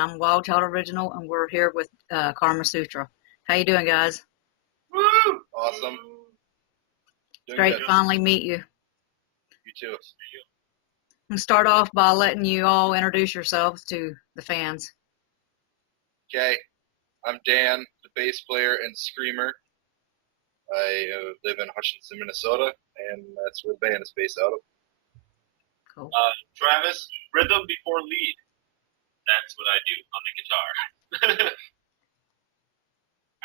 I'm Wildchild Original, and we're here with Karma Sutra. How you doing, guys? Woo! Awesome. It's great to finally meet you. You too. I'm gonna start off by letting you all introduce yourselves to the fans. Okay, I'm Dan, the bass player and screamer. I live in Hutchinson, Minnesota, and that's where the band is based out of. Cool. Travis, rhythm before lead. That's what I do on the guitar.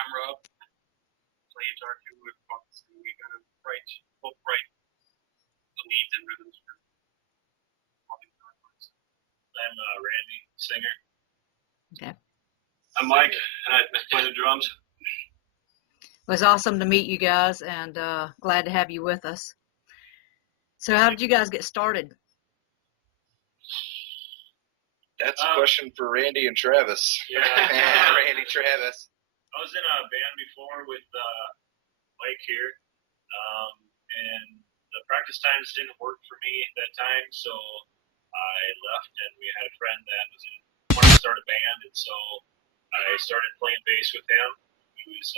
I'm Rob. Play guitar too with Fox. We kind of both write the leads and rhythms for all the guitar parts. I'm Randy, singer. Okay. I'm Mike, and I play the drums. It was awesome to meet you guys, and glad to have you with us. So how did you guys get started? That's a question for Randy and Travis. Yeah. Randy, Travis. I was in a band before with Mike here, and the practice times didn't work for me at that time, so I left, and we had a friend that wanted to start a band, and so I started playing bass with him. He was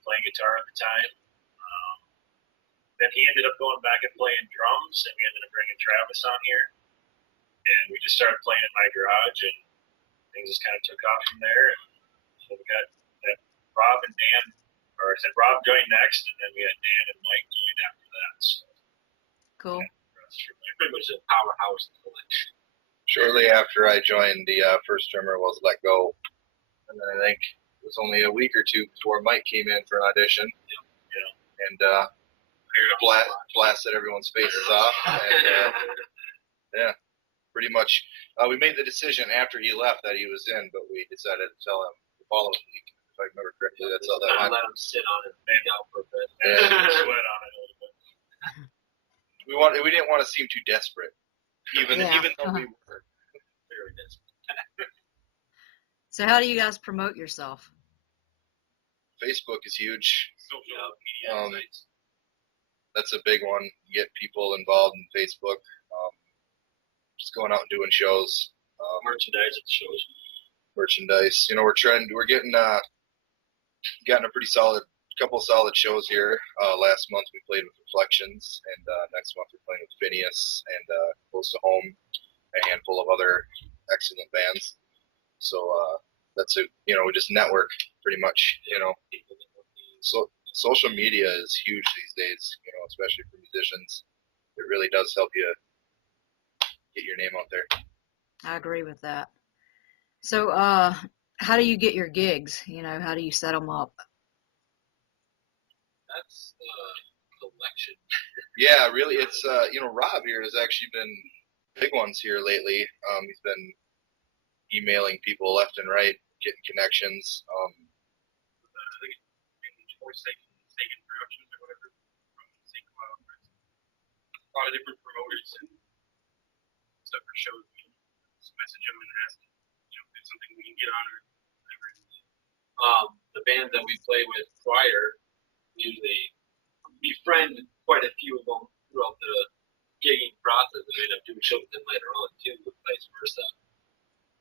playing guitar at the time. Then he ended up going back and playing drums, and we ended up bringing Travis on here, and we just started playing in my garage, and things just kind of took off from there. And so we got that Rob and Dan, or I said Rob joined next, and then we had Dan and Mike joined after that. So, Cool. pretty much a powerhouse village. Shortly after I joined, the first drummer was let go, and then I think it was only a week or two before Mike came in for an audition, and blasted everyone's faces off. And, yeah, pretty much. We made the decision after he left that he was in, but we decided to tell him the following week, if I remember correctly. That's how that went. Let him sit on it, bang out for a bit. Yeah. Sweat on it a little bit. We didn't want to seem too desperate, even though we were Very desperate. So how do you guys promote yourself? Facebook is huge. Social media sites. That's a big one. Get people involved in Facebook. Just going out and doing shows. Merchandise at the shows. Merchandise. We're getting gotten a pretty couple solid shows here. Last month we played with Reflections, and next month we're playing with Phineas, and close to home, a handful of other excellent bands. So that's it. We just network pretty much. So social media is huge these days. Especially for musicians. It really does help you get your name out there. I agree with that. So how do you get your gigs? How do you set them up? That's the collection. Yeah, really, it's Rob here has actually been big ones here lately. He's been emailing people left and right, getting connections. I think it's Forsaken Productions or whatever. A lot of different promoters and stuff for shows. Just message them and ask if it's something we can get on or whatever. The band that we play with prior, usually befriend quite a few of them throughout the gigging process, and we end up doing shows with them later on too, and vice versa.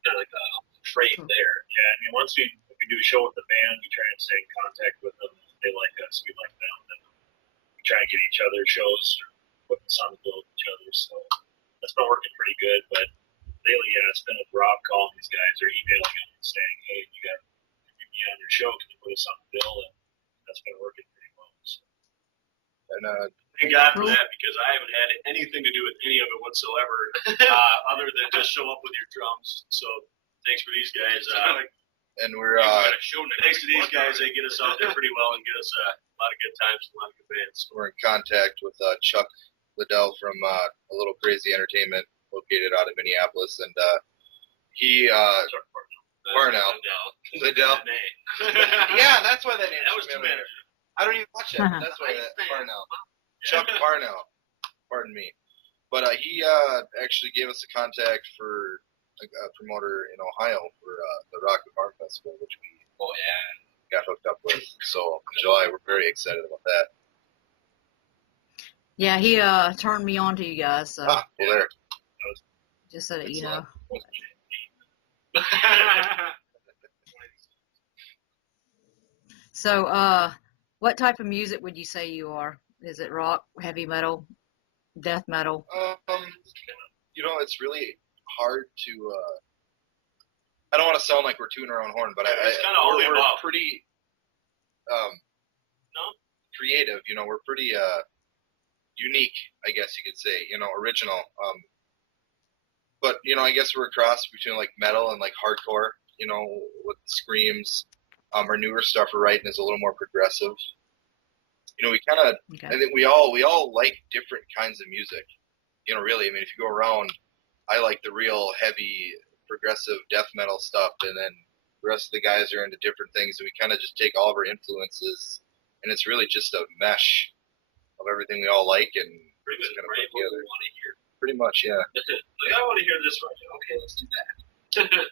Kind of like a trade there. Yeah, once if we do a show with the band, we try and stay in contact with them. If they like us, we like them. And we try and get each other shows or put us on the bill with each other. So that's been working pretty good. But lately, it's been with Rob calling these guys or emailing them and saying, hey, you got to be on your show. Can you put us on the bill? And that's been working pretty well. So. And thank God for that, because I haven't had anything to do with any of it whatsoever, other than just show up with your drums. So thanks for these guys. And we're thanks to these guys, they get us out there pretty well and get us a lot of good times, a lot of good bands. We're in contact with Chuck Liddell from A Little Crazy Entertainment, located out of Minneapolis, and he Parnell. Liddell. Yeah, that's why that name. That was too many. I don't even watch that. That's why that Parnell. Chuck Parnell. Pardon me. But he actually gave us a contact for a promoter in Ohio for the Rock the Farm Festival, which we got hooked up with. So in July, we're very excited about that. Yeah, he turned me on to you guys. So well, there. just so that you know. So, what type of music would you say you are? Is it rock, heavy metal, death metal? It's really hard to. I don't want to sound like we're tooting our own horn, but we're pretty creative. We're pretty unique, I guess you could say. Original. But I guess we're a cross between like metal and like hardcore. With screams. Our newer stuff we're writing is a little more progressive. We kind of. Okay. I think we all like different kinds of music. Really. I mean, if you go around, I like the real heavy, progressive death metal stuff, and then the rest of the guys are into different things, and we kind of just take all of our influences, and it's really just a mesh of everything we all like, and we're just gonna put together. Pretty much, yeah. I want to hear this right. Okay, let's do that.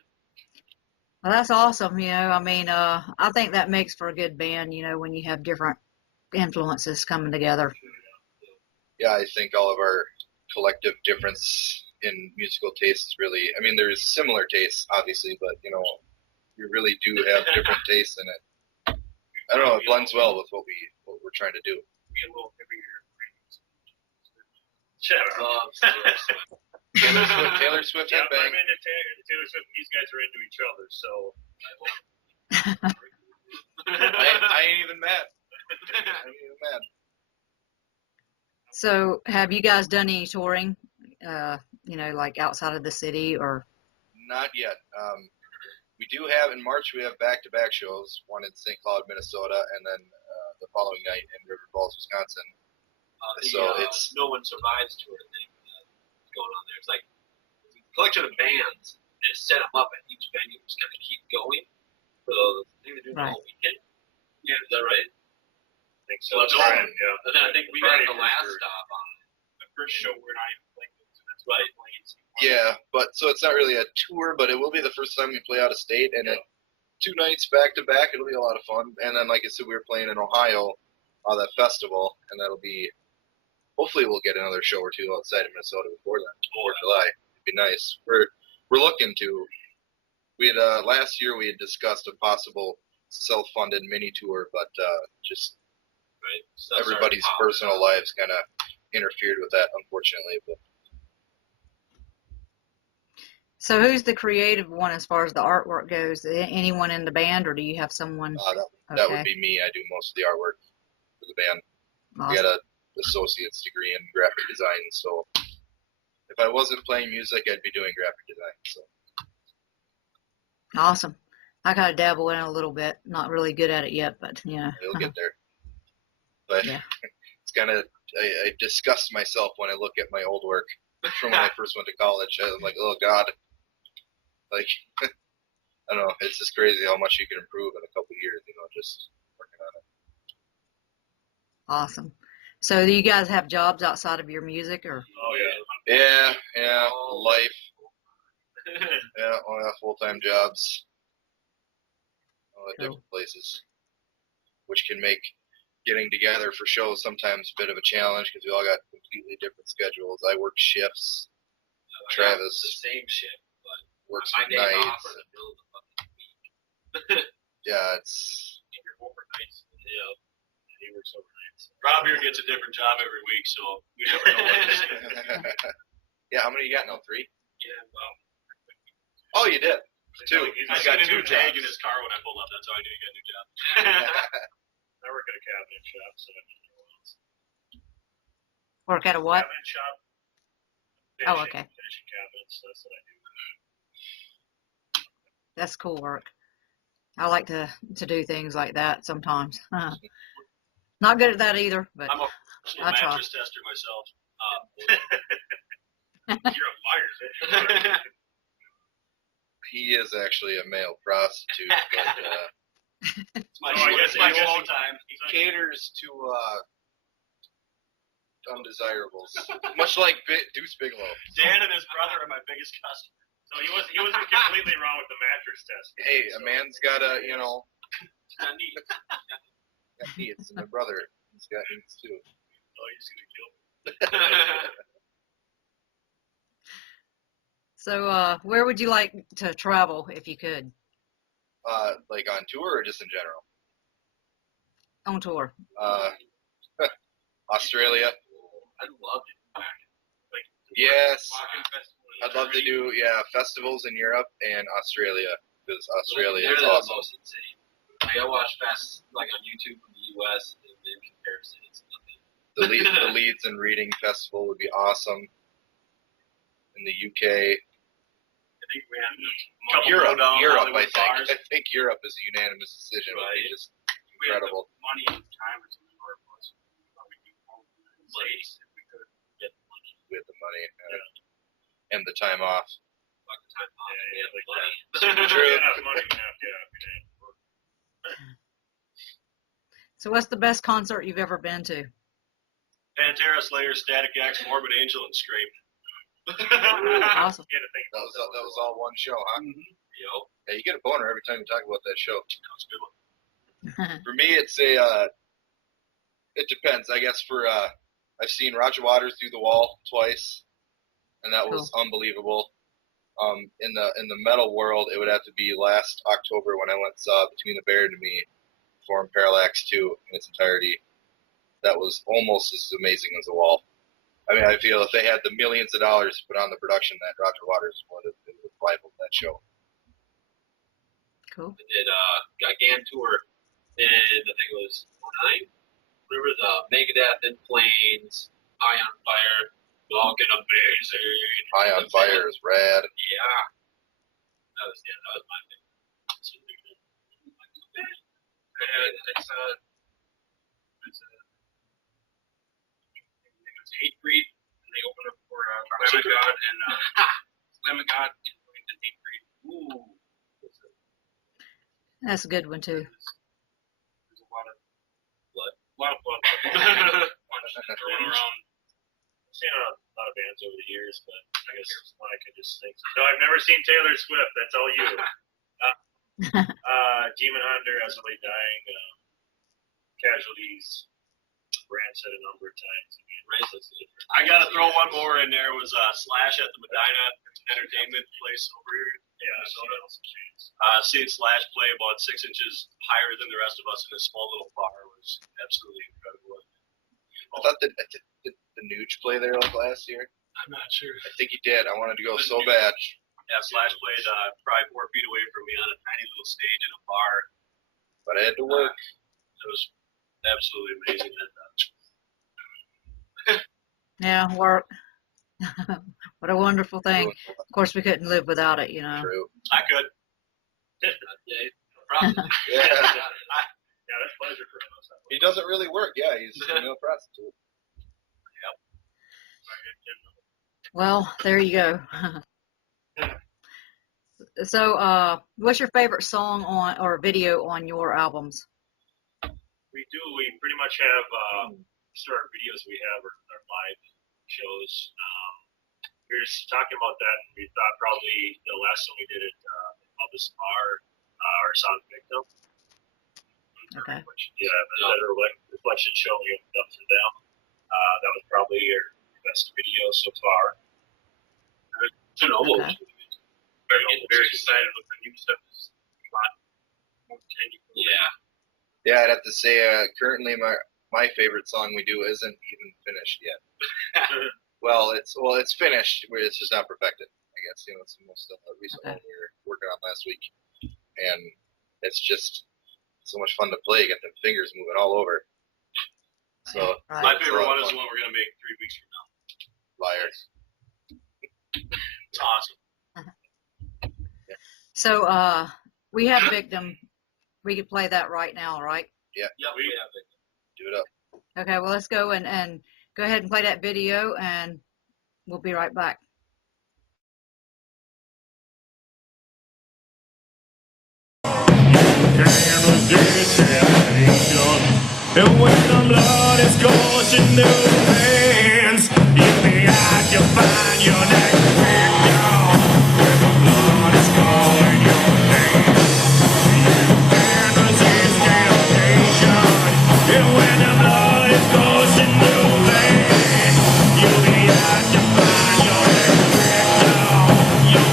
Well, that's awesome. I mean, I think that makes for a good band. When you have different influences coming together. Yeah, I think all of our collective difference in musical tastes really. I mean, there's similar tastes, obviously, but we really do have different tastes in it. I don't know. It blends well with what we're trying to do. Be a little heavier. Shut up. Taylor Swift yeah, headbang. I'm into Taylor Swift. These guys are into each other, so. I ain't even mad. I ain't even mad. So, have you guys done any touring? Like outside of the city, or? Not yet. We do have in March. We have back-to-back shows. One in St. Cloud, Minnesota, and then the following night in River Falls, Wisconsin. It's No One Survives tour thing going on there. It's like a collection of bands and set them up at each venue, just kind of keep going. So the thing to do the whole weekend. Yeah, is that right? I think so. That's right. Yeah. And then I think we got the last stop on the first show. We're not even playing. So that's right. Yeah, but so it's not really a tour, but it will be the first time we play out of state, and then 2 nights back to back. It'll be a lot of fun. And then, like I said, we were playing in Ohio, that festival, and that'll be. Hopefully, we'll get another show or two outside of Minnesota before then, before July. It'd be nice. We're looking to. We had last year we had discussed a possible self-funded mini tour, but just everybody's personal lives kind of interfered with that, unfortunately. But So, who's the creative one as far as the artwork goes? Anyone in the band, or do you have someone? That would be me. I do most of the artwork for the band. Awesome. We got an associate's degree in graphic design, so if I wasn't playing music, I'd be doing graphic design. So awesome. I gotta dabble in it a little bit. Not really good at it yet, but it'll get there. But it's kind of I disgust myself when I look at my old work from when I first went to college. I'm like, oh God, like I don't know. It's just crazy how much you can improve in a couple of years. Just working on it. Awesome. So, do you guys have jobs outside of your music, or? Oh yeah. Yeah. Life. Yeah, I have full-time jobs. All at different places, which can make getting together for shows sometimes a bit of a challenge because we all got completely different schedules. I work shifts. Travis the same shift, but works my day nights. off in the middle of the fucking week. Yeah, it's. You're overnights. Yeah, he works overnights. Rob here gets a different job every week, so we never know what to say. Yeah, how many you got now? 3? Yeah, well. Oh, you did. 2. I got 2 tag in his car when I pulled up. That's how I knew he got a new job. I work at a cabinet shop, so I don't know what else. Work at a what? Cabinet shop. Okay. Finishing cabinets. That's what I do. That's cool work. I like to do things like that sometimes. Not good at that either, but I'm a mattress tester myself. You're a liar. He is actually a male prostitute, but it's my whole time. He caters to undesirables, much like Deuce Bigelow. Dan and his brother are my biggest customers. So he wasn't completely wrong with the mattress test. Hey, a man's gotta, Got needs, and my brother, he's got needs too. Oh, he's gonna kill me. So, where would you like to travel if you could? Like on tour or just in general? On tour. Australia. I'd love to do that. Like, Yes. walking festival in I'd love to Germany. do festivals in Europe and Australia because Australia They're is the awesome. most insane. Like, I watch fests like on YouTube from the U.S. and in comparison, it's nothing. The Leeds and Reading Festival would be awesome. In the UK, I think we had a couple Europe, go down Europe. Hollywood I bars. think Europe is a unanimous decision. It would be Right. just We had the incredible. money and time or something, or it was probably do all of the States if we could get the money. With the money and the time off. Fuck the time off. Yeah, Yeah, like money. True. Enough money, So, what's the best concert you've ever been to? Pantera, Slayer, Static X, Morbid Angel, and Scrape. Awesome. You gotta think That about was all one show, huh? Yo, Yeah, you get a boner every time you talk about that show. that was a good one. For me, it's it depends. I guess I've seen Roger Waters do The Wall twice, and that was unbelievable. In the metal world, it would have to be last October when I went and saw Between the Buried and Me perform Parallax 2 in its entirety. That was almost as amazing as The Wall. I mean, I feel if they had the millions of dollars to put on the production that Roger Waters would have rivaled that show. Cool. I did a GAN tour in, I think it was 09. Remember the Megadeth, In Flames, Eye on Fire, Walking Amazing. High on Fire is rad. Yeah. That was my favorite. And it's Hatebreed, and they open up for Lamb of God and Lamb of God and Hatebreed. Ooh. That's a good one too. There's a lot of blood. A lot of blood. Throwing around. I've seen a lot of bands over the years, but I guess it's one I can just think. No, I've never seen Taylor Swift. That's all you. Demon Hunter, As I Lay Dying, Casualties, Rancid a number of times. I gotta throw one more in there. Was Slash at the Medina Entertainment place over here in Minnesota. Seeing Slash play about 6 inches higher than the rest of us in a small little bar was absolutely incredible. I thought did the Nuge play there like last year? I'm not sure. I think he did. I wanted to go so bad. Yeah, Slash played probably 4 feet away from me on a tiny little stage in a bar. But I had to work. It was absolutely amazing. Yeah, work. What a wonderful thing. Of course, we couldn't live without it, you know. True. I could. Yeah, probably. Yeah. Yeah, that's pleasure for us. He doesn't really work. Yeah, he's a male prostitute. Well, there you go. So, what's your favorite song on or video on your albums? We pretty much have sort of videos we have our live shows. We were just talking about that, and we thought probably the last time we did it, our song Victim. Okay. Which, another reflection show we opened up for them. That was probably our best video so far. It's an old. Okay. Very excited with the new stuff. Yeah. Yeah, I'd have to say currently my favorite song we do isn't even finished yet. Well, it's finished. It's just not perfected. I guess it's the most recent one we were working on last week, and it's just so much fun to play. Get the fingers moving all over. So Right. My favorite one is the one we're gonna make 3 weeks from now. Liars. It's awesome. So, we have Victim. We could play that right now, right? Yeah. Yeah, we have it. Do it up. Okay, well, let's go and go ahead and play that video, and we'll be right back. And when the blood is coursing through the veins, you'll be out to find your next victim. When the blood is calling your name, you can't resist temptation. And when the blood is coursing through the veins, you'll be out to find your next victim.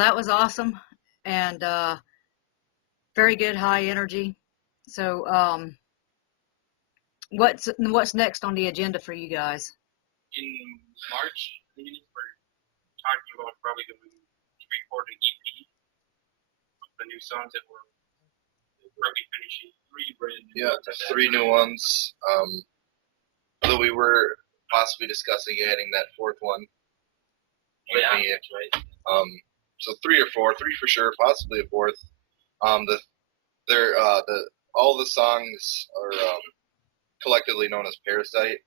Well, that was awesome, and very good, high energy. So, what's next on the agenda for you guys? In March, we're talking about probably going to record an EP of the new songs that we're probably finishing. 3 brand new. Yeah, 3 new ones. Although we were possibly discussing adding that 4th one. Oh, yeah, that's right. So 3 or 4, 3 for sure, possibly a 4th. All the songs are collectively known as Parasite.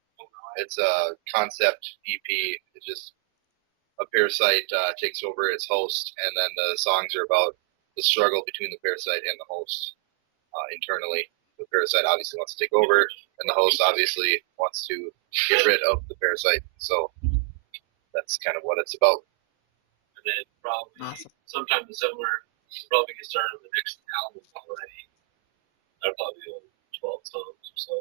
It's a concept EP. It's just a parasite takes over its host, and then the songs are about the struggle between the parasite and the host internally. The parasite obviously wants to take over, and the host obviously wants to get rid of the parasite. So that's kind of what it's about. And then probably Awesome. sometime this summer, we'll probably get started on the next album already. That'll probably be 12 songs or so.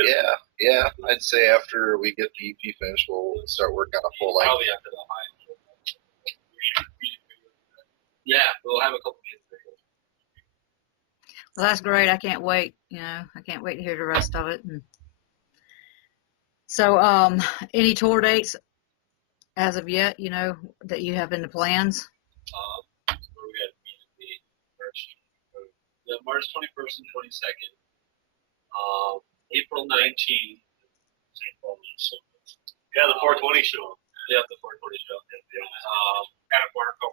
Yeah. I'd say after we get the EP finished, we'll start working on a full length. Probably after the high. Yeah, we'll have a couple of videos. Well, that's great. I can't wait. I can't wait to hear the rest of it. And so, any tour dates as of yet? That you have in the plans. Where we got immediately March 21st and 22nd. April 19th. Yeah, the 420 show. Yeah, the 420 show. At a bar called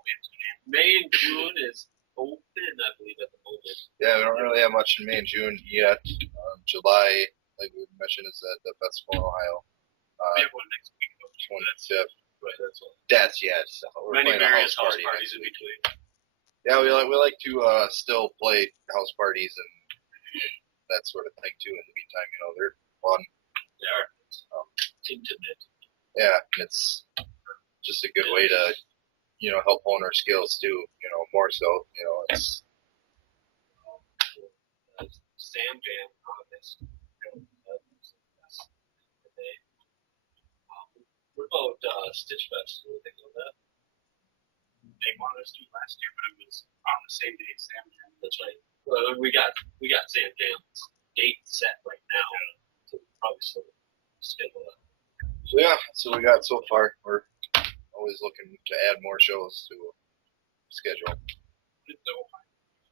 May and June is open, I believe, at the moment. Yeah, we don't really have much in May and June yet. July, like we mentioned, is at the festival in Ohio. We have one next week. 25th. Right, that's all. So we're Many playing a various house house party parties next in week. between. Yeah, we like to still play house parties and that sort of thing too. In the meantime, they're fun. They are. Intimate. Yeah, and it's just a good way to help hone our skills too. More so. It's Sam Jam contest. What about Stitch Fest? What do you think of that? They wanted us to last year, but it was on the same day as Sam Jam. That's right. Well, we got Sam Jam's date set right now, so we'll probably still schedule that. So yeah, that's what we got so far. We're always looking to add more shows to schedule.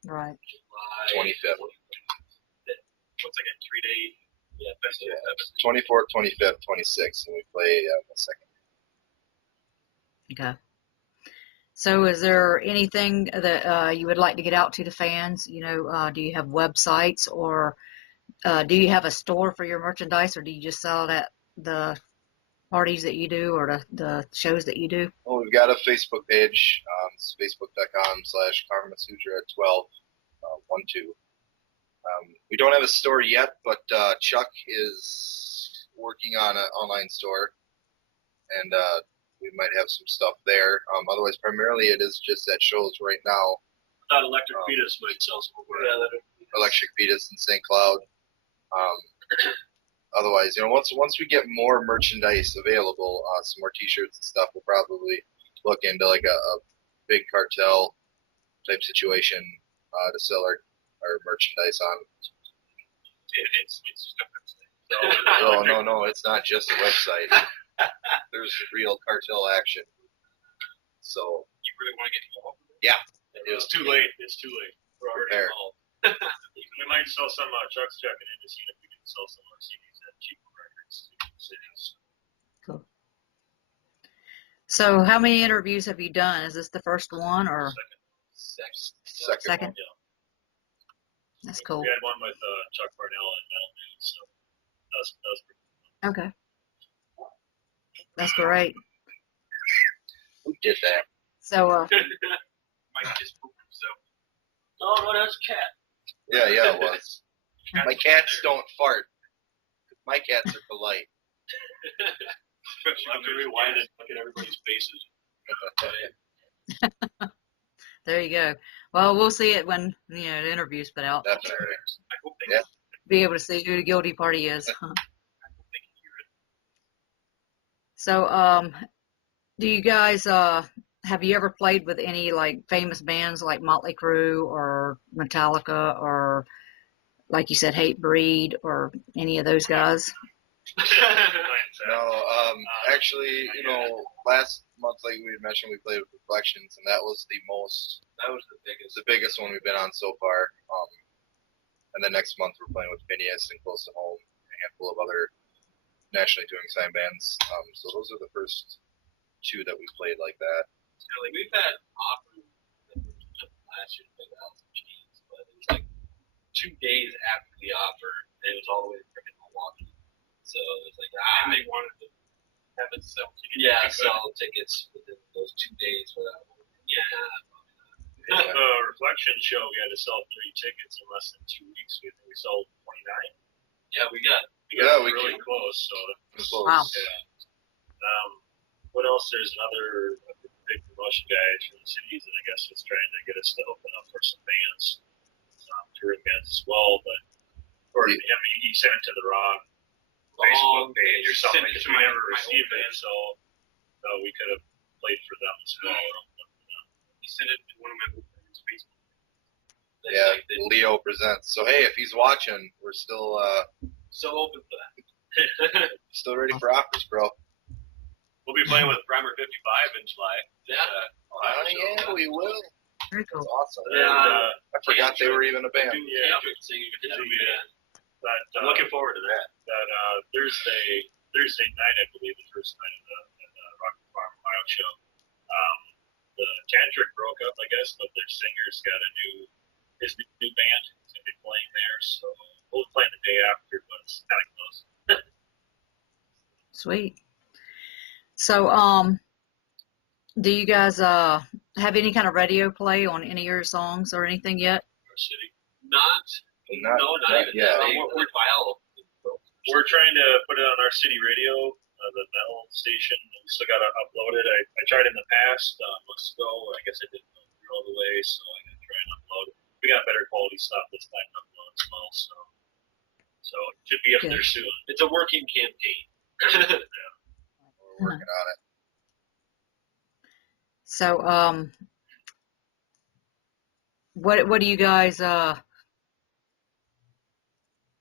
Right. July 25th. Once again, 3-day festival. Yeah, 24th, 25th, 26th, and we play the second. Okay. So, is there anything that you would like to get out to the fans? Do you have websites, or do you have a store for your merchandise, or do you just sell it at the parties that you do, or the shows that you do? Well, we've got a Facebook page. It's facebook.com/KarmaSutra1212. We don't have a store yet, but Chuck is working on an online store, and we might have some stuff there. Otherwise, primarily it is just at shows right now. That Electric Fetus might sell some more. Yeah, Electric Fetus in St. Cloud. Otherwise, once we get more merchandise available, some more T-shirts and stuff, we'll probably look into like a big cartel type situation to sell our merchandise on. it's just a website. No, it's not just a website. There's real cartel action. So You really want to get involved? yeah, It's too late. We're already Prepare. involved. We might sell some. Chuck's checking in to see if we can sell some more CDs at cheaper records in cities. Cool. So, how many interviews have you done? Is this the first one, or second. Yeah. That's cool? We had one with Chuck Parnell and Metal News, so that was pretty cool. Okay. That's great. Who did that? So, Mike just pooped himself. Oh, no, that's a cat. Yeah, it was. My cats don't fart. My cats are polite. Especially when we rewind and look at everybody's faces. there you go. Well, we'll see it when the interview's put out. Definitely. I hope they Yeah. Be able to see who the guilty party is. I hope they can hear it. So, do you guys have you ever played with any like famous bands like Motley Crue or Metallica or like you said, Hatebreed or any of those guys? No, actually, last month, like we had mentioned, we played with Reflections, and that was the biggest one we've been on so far. And then next month we're playing with Phineas and Close to Home, and a handful of other nationally touring sign bands. So those are the first two that we played like that. Yeah, like we've had offers last year to play the House of Cheese, but it was like 2 days after the offer, and it was all the way to freaking Milwaukee. So it was like, And they wanted to have it sell tickets. yeah, sell tickets within those 2 days for that one. Yeah. The Reflection show, we had to sell 3 tickets in less than 2 weeks. We think we sold 29. Yeah, we got really close. So Close. Wow. yeah. What else? There's another big promotion guy from the cities that I guess was trying to get us to open up for some bands, touring bands as well. But or he sent it to the wrong Facebook page or something because we never received it. So we could have played for them as well. He sent it to one of my friends' Facebook. Yeah, Leo presents. So hey, if he's watching, we're still open for that. still ready for offers, bro. We'll be playing with Primer 55 in July. Yeah, we will. Very cool. That's awesome. Yeah. I forgot they were even a band. Yeah. Singing with Yeah. him. But I'm looking forward to that. That Thursday night, I believe, the first night of the Rock Farm Bio show. The Tantric broke up, I guess, but their singer's got his new band. He's gonna be playing there, so we'll be playing the day after, but it's kind of close. Sweet. So, do you guys have any kind of radio play on any of your songs or anything yet? Our city. Not even yet. We're file. We're trying to put it on our city radio, the metal station. We still got to upload it. I tried in the past months ago. I guess I didn't go through all the way, so I got to try and upload it. We got better quality stuff this time to upload as well, so it should be up there soon. It's a working campaign. We're working on it. So, what do you guys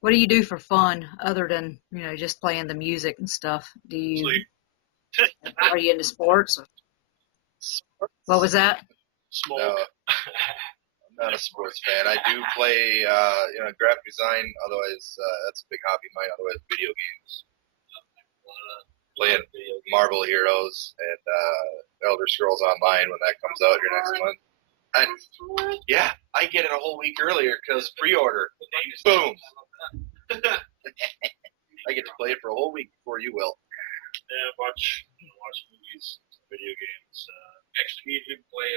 what do you do for fun other than just playing the music and stuff? Do you Sleep. are you into sports? What was that? Smoke. No, I'm not a sports fan. I do play, graphic design. Otherwise, that's a big hobby of mine. Otherwise, video games. Playing Marvel Heroes and Elder Scrolls Online when that comes out here next month. I get it a whole week earlier because pre-order. Boom. I get to play it for a whole week before you will. Yeah, watch movies, video games. Actually, we did play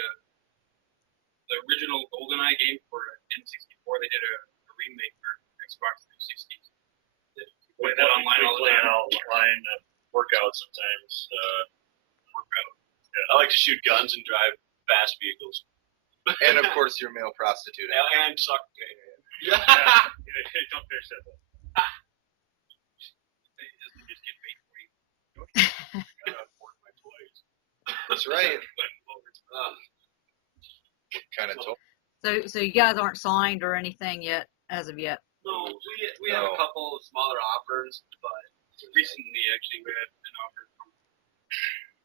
the original GoldenEye game for N64. They did a remake for Xbox 360. Play that online all the time. Workout sometimes. Workout. Yeah. I like to shoot guns and drive fast vehicles. And of course, your male prostitute. And suck. Yeah. Don't finish that. Just get paid for you. Gotta afford my toys. That's right. Kind of told. So you guys aren't signed or anything yet, as of yet. No, we have a couple of smaller offers, but recently actually we had an offer from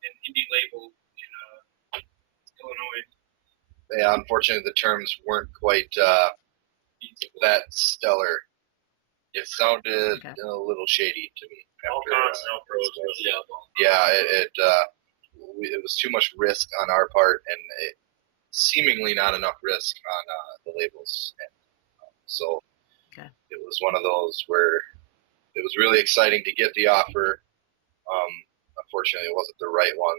an indie label in Illinois. Yeah, unfortunately, the terms weren't quite that stellar. It sounded a little shady to me. All cons, no pros. Yeah, it was too much risk on our part, and seemingly not enough risk on the labels. And, so it was one of those where it was really exciting to get the offer. Unfortunately, it wasn't the right one.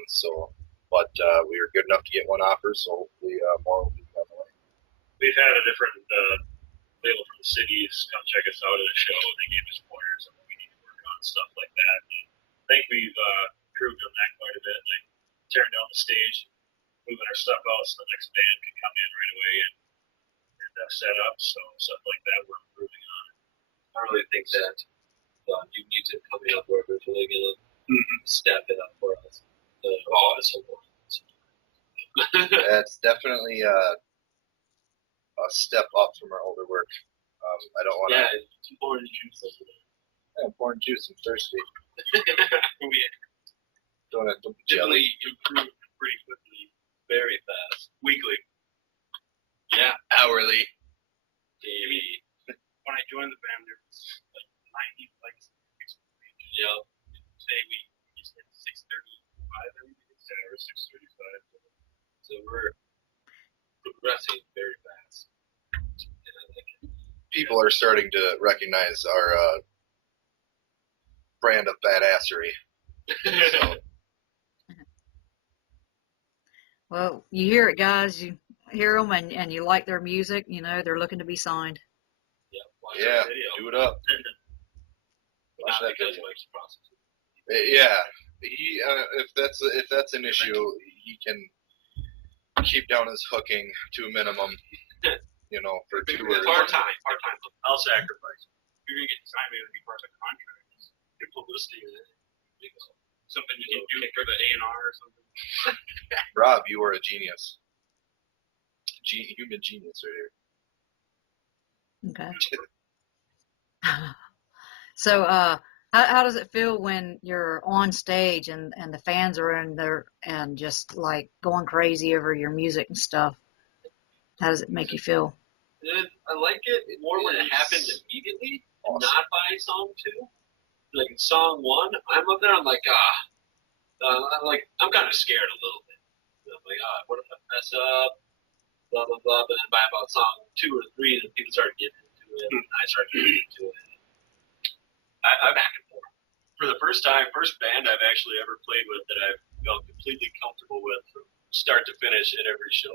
But we were good enough to get one offer, so hopefully more will be on the way. We've had a different label from the cities come check us out at a show, and they gave us pointers on what we need to work on, stuff like that. And I think we've improved on that quite a bit, like tearing down the stage, moving our stuff out so the next band can come in right away and set up. So stuff like that we're improving on. I really think that you need to come in up where we're really going to step it up for us. It's definitely a step up from our older work. I don't want to. Yeah, it's orange juice. I'm pouring juice. I'm thirsty. We Don't jelly. definitely improved pretty quickly, very fast. Weekly. Yeah. Hourly. When I joined the band, there was like 90 likes. Yeah. Today we just hit 635 every day. Yeah, we're 635. So we're progressing very fast. And I like it. People are starting to recognize our brand of badassery. So, Well, you hear it, guys. You hear them, and you like their music. You know, they're looking to be signed. Yeah. Watch yeah, that video. do it up. Watch Not that because video. Mike's prostitute. Yeah, he if that's an issue, he can keep down his hooking to a minimum. You know, for 2 or Part time. I'll sacrifice. If you're going to get signed, maybe it'll be part of the contract. Get publicity in it. Something you can do for the A&R or something. Rob, you are a genius. Human genius right here. Okay. So, how does it feel when you're on stage and the fans are in there and just like going crazy over your music and stuff? How does it make you feel? I like it more when it happens immediately, Awesome. not by song 2. Like in song 1, I'm up there, I'm like, I'm kind of scared a little bit. I'm like, what if I mess up? Blah, blah, blah. But then by about song 2 or 3, then people start getting into it, and I start getting into it. I'm back and forth. For the first band I've actually ever played with that I've felt completely comfortable with from start to finish at every show.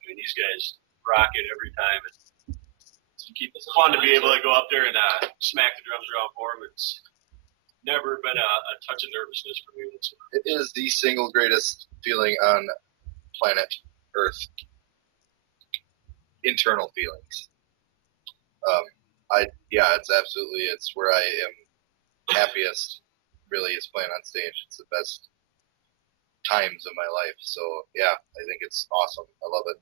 I mean, these guys rock it every time. It's fun to be able to go up there and smack the drums around for them. It's never been a touch of nervousness for me whatsoever. It is the single greatest feeling on planet Earth. Internal feelings. It's where I am happiest. Really, is playing on stage. It's the best times of my life. So yeah, I think it's awesome. I love it.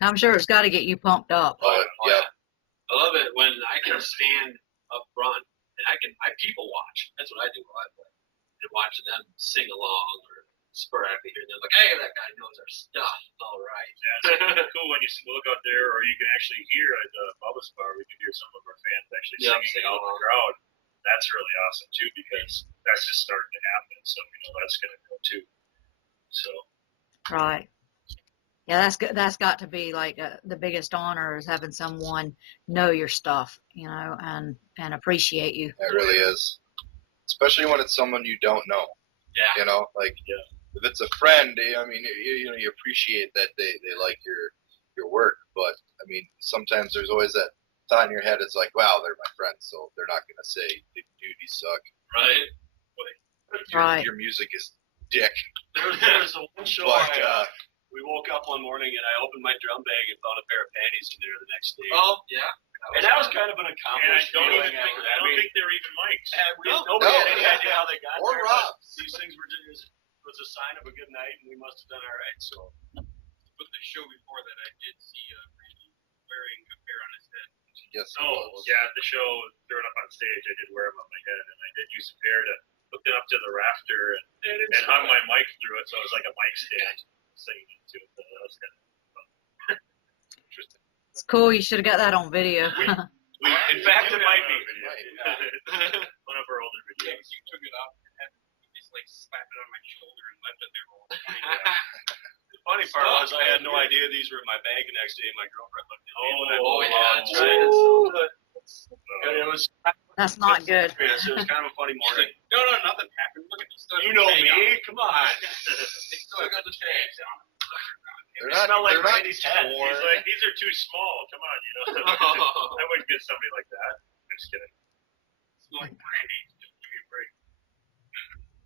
I'm sure it's got to get you pumped up. Yeah. I love it when I can stand up front and I people watch. That's what I do while I play. And watching them sing along or sporadically here and they're like, hey, that guy knows our stuff. All right. Yeah, it's cool when you look out there, or you can actually hear at the Bubba's Bar, we can hear some of our fans actually singing out in the crowd. That's really awesome too, because that's just starting to happen. So that's going to go too. So. Right. Yeah, that's got to be like the biggest honor is having someone know your stuff, and appreciate you. It really is. Especially when it's someone you don't know. Yeah. If it's a friend, I mean, you appreciate that they like your work, but I mean, sometimes there's always that thought in your head. It's like, wow, they're my friends, so they're not gonna say, dude, you suck. Right. Right. Your music is dick. There was a one show we woke up one morning and I opened my drum bag and found a pair of panties in there the next day. Oh, yeah. And that was kind of an accomplished feeling. I don't think they were even mics. Nobody had any idea how they got or there. Rob. These things was a sign of a good night, and we must have done all right. So, with the show before that, I did see Randy wearing a pair on his head. Yes. The show throwing up on stage, I did wear them on my head, and I did use a pair to hook it up to the rafter and hung my mic through it, so it was like a mic stand singing into it. So that was kind of fun. Interesting. It's cool. You should have got that on video. In fact, it might be one of our older videos. You took it off and had just like slapped it on my shoulder and left it there all the time. The funny part was I had no idea these were in my bag the next day. My girlfriend looked at me. That's right. It was. That's not good. It was kind of a funny morning. No, nothing happened. Look at the stuff. You know me. Come on. They still got the tags on them. They're not Randy's head. torn. He's like, these are too small. Come on, I wouldn't get somebody like that. I'm just kidding. It's like Randy. Just give me a break.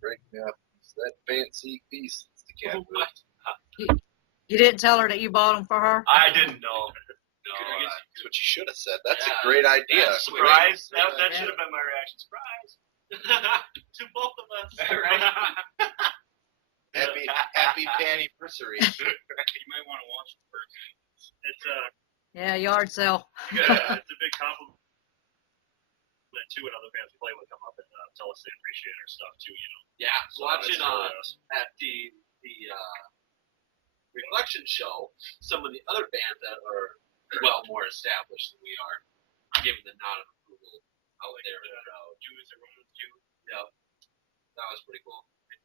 Break me up. It's that fancy piece. It's the cat food. You didn't tell her that you bought them for her? I didn't know. No, That's what you should have said. That's a great idea. Surprise. That should have been my reaction. Surprise. To both of us. Happy anniversary. You might want to watch it first. It's Yeah, yard sale. it's a big compliment too when other bands we play with come up and tell us they appreciate our stuff too. You know. Yeah, So watching it's really awesome. at the reflection show, some of the other bands that are well more established than we are giving the nod of approval out there in the crowd. Jews are Romans too. Yep, that was pretty cool.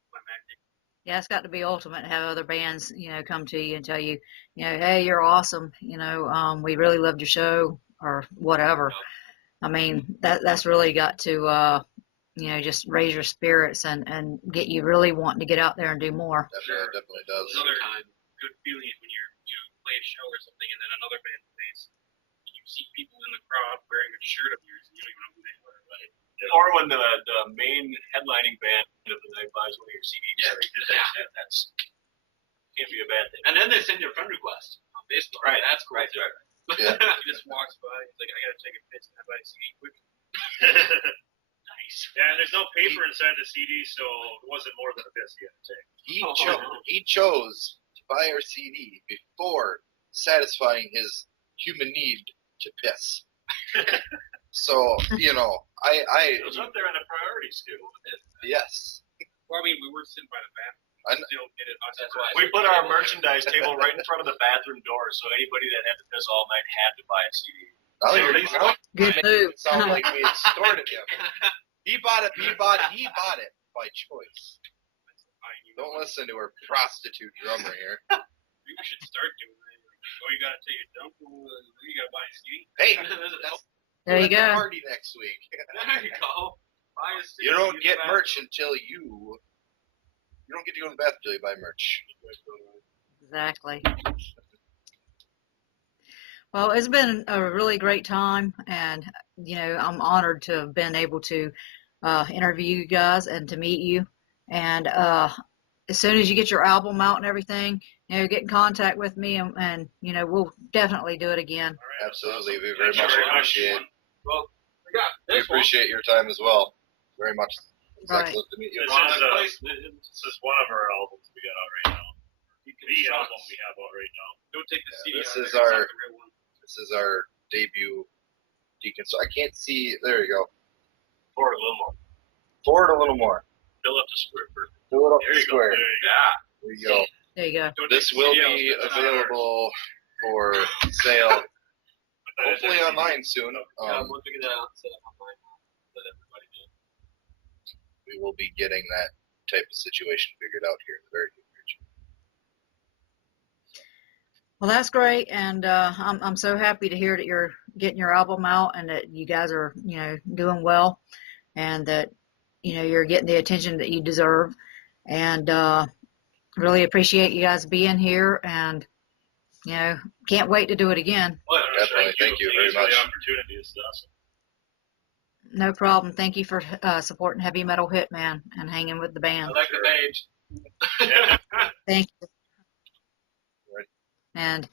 Climactic. Yeah, it's got to be ultimate to have other bands, come to you and tell you, hey, you're awesome. We really loved your show or whatever. I mean, that's really got to, just raise your spirits and get you really wanting to get out there and do more. Definitely does. Another good feeling is when you play a show or something and then another band plays. And you see people in the crowd wearing a shirt of yours and you don't even know who they are, right? Or when the main headlining band of the night buys one of your CDs. Yeah. That's can't be a bad thing. And then they send you a friend request on Facebook. Right. That's cool. Right. too. Yeah. He just walks by. He's like, I gotta take a piss. Can I buy a CD quick? Nice. Yeah, and there's no paper inside the CD, so it wasn't more than a piss he had to take. He chose to buy our CD before satisfying his human need to piss. So, I It was up there on the priorities too. yes. Well, I mean, we were sitting by the bathroom. I kn- Still get it. That's why We put our merchandise table right in front of the bathroom door, so anybody that had to piss all night had to buy a CD. Good move. It sounds like we extorted him. He bought it by choice. Don't listen to our prostitute drummer here. Maybe we should start doing that. Oh, you gotta take a dump. You gotta buy a CD. Hey, There you we're at the go. party next week. There you go. Buy a CD. You don't get back. merch until you don't get to go in the bathroom until you buy merch. Exactly. Well, it's been a really great time, and I'm honored to have been able to interview you guys and to meet you. And as soon as you get your album out and everything, get in contact with me, and we'll definitely do it again. Absolutely, we very much appreciate. Well, we got We this one. appreciate your time as well. Very much. It's Right. excellent to meet you. This is one of our albums we got out right now. The album we have out right now. Don't take the CD. This out is of there, our- it's not the real one. This is our debut Deacon. So I can't see. There you go. Forward a little more. Forward a little more. Fill up the square first. Fill it up There the you go. square. There you go. Yeah. There you go. There you go. Don't This take the will CD out, be that's not ours. available for sale, hopefully online soon. Yeah, once we get that out, set up online, let everybody know. We will be getting that type of situation figured out here in the very near future. Well, that's great, and I'm so happy to hear that you're getting your album out and that you guys are doing well, and that you're getting the attention that you deserve, and really appreciate you guys being here, and can't wait to do it again. Well, Definitely. Thank you very for the much. opportunity. It's awesome. No problem. Thank you for supporting Heavy Metal Hitman and hanging with the I band. like the page. Yeah. Thank you. Right. And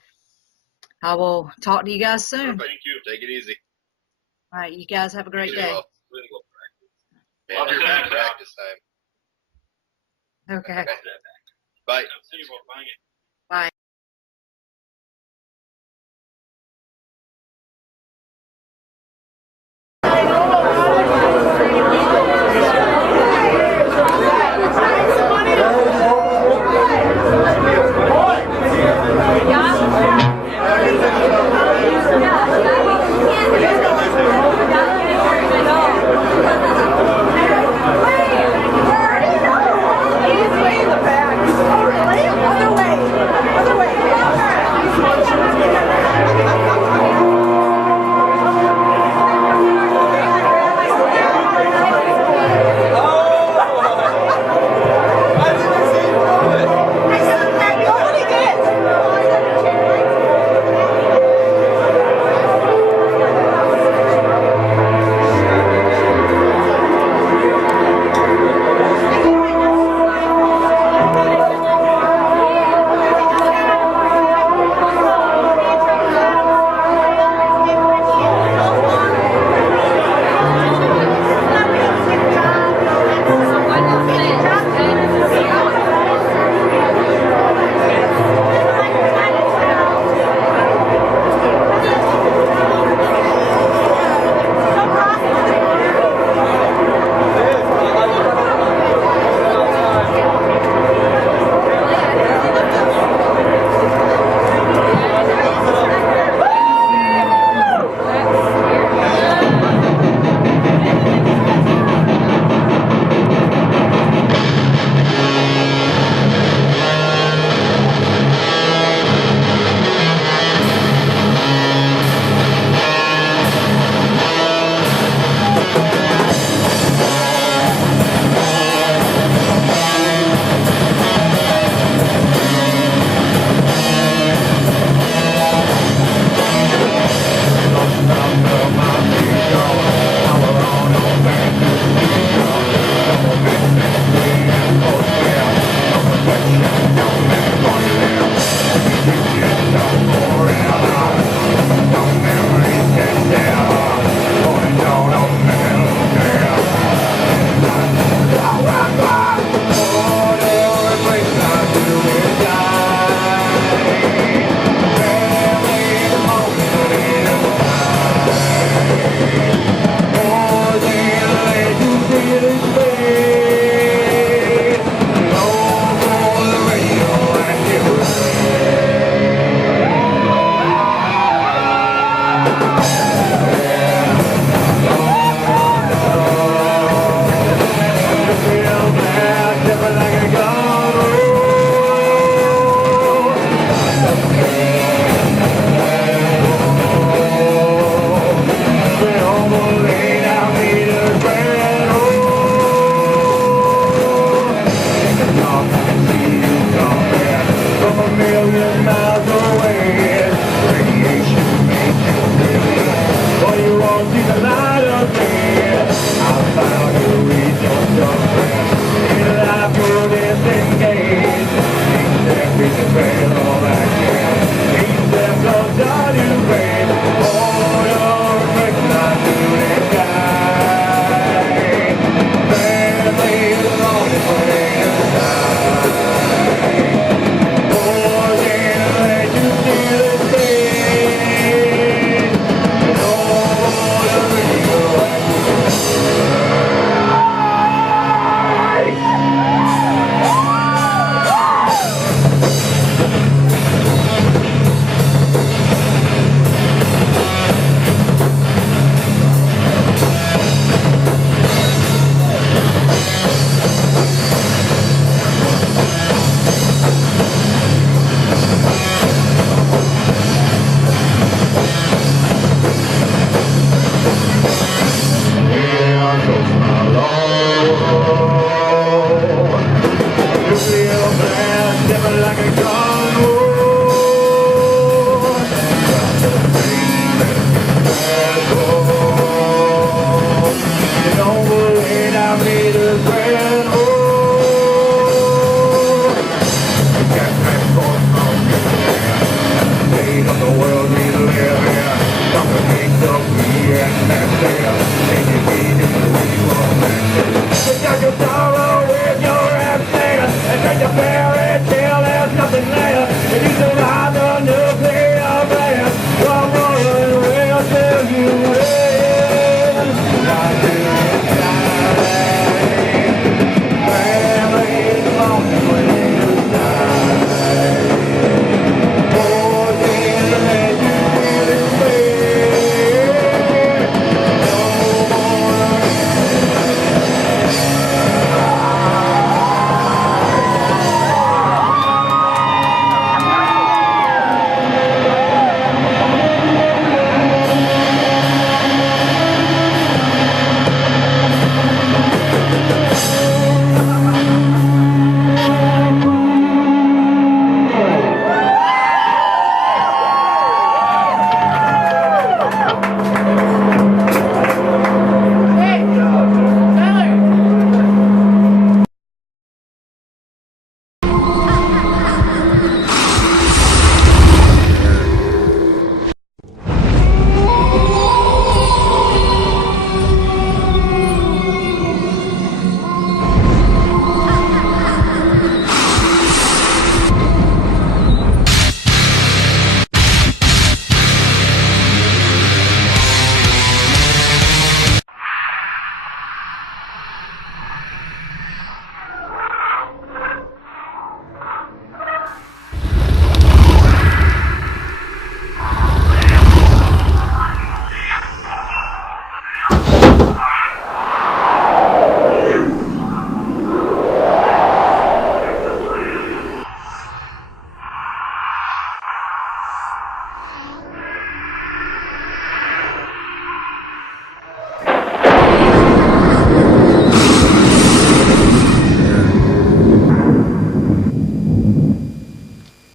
I will talk to you guys soon. Perfect. Thank you. Take it easy. All right, you guys have a great You day. will. Really go practice. And you're back practice time. Okay. Bye. I'm thinking about buying it.